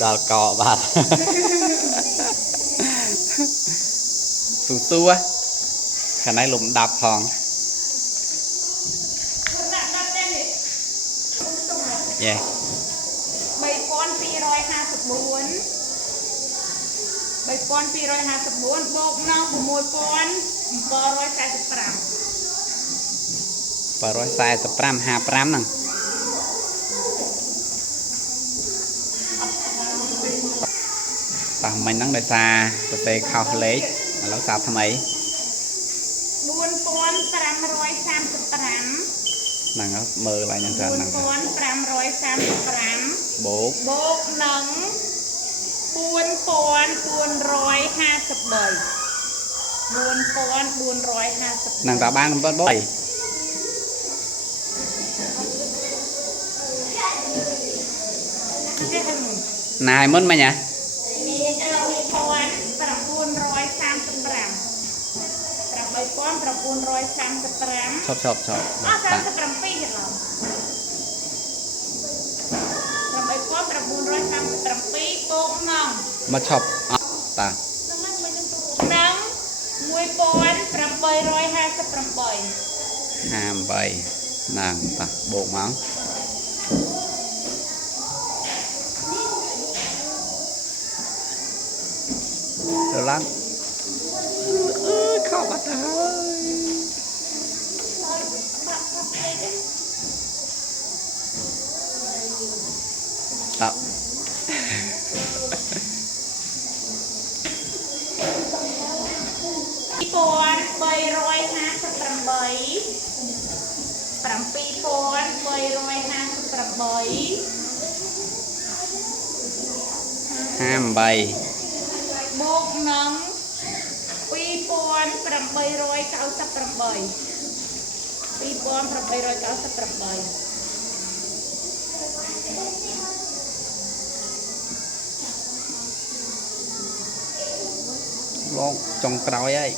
đào cọ bạt sù sù á khả năng lùm đạp hòn yeah 3254 บวกน้อง845 55ហ្នឹងតាមិញហ្នឹងដោយសារសរសេរខុសលេខឥឡូវសាបថ្មី4535ហ្នឹងមើលឡើងហ្នឹងច្រើនហ្នឹង4535បូកនឹង4453ហ្នឹងតាបានកំពតបយណាយមុនមិញហ៎ឈប់37បូកនឹងមកឈប់អត់តានឹង1858 ហ្នឹងតាបូកមកទៅឡើងខោបាត់ហើយតា 58បូកនឹង2898លោកចុងក្រោយហើយ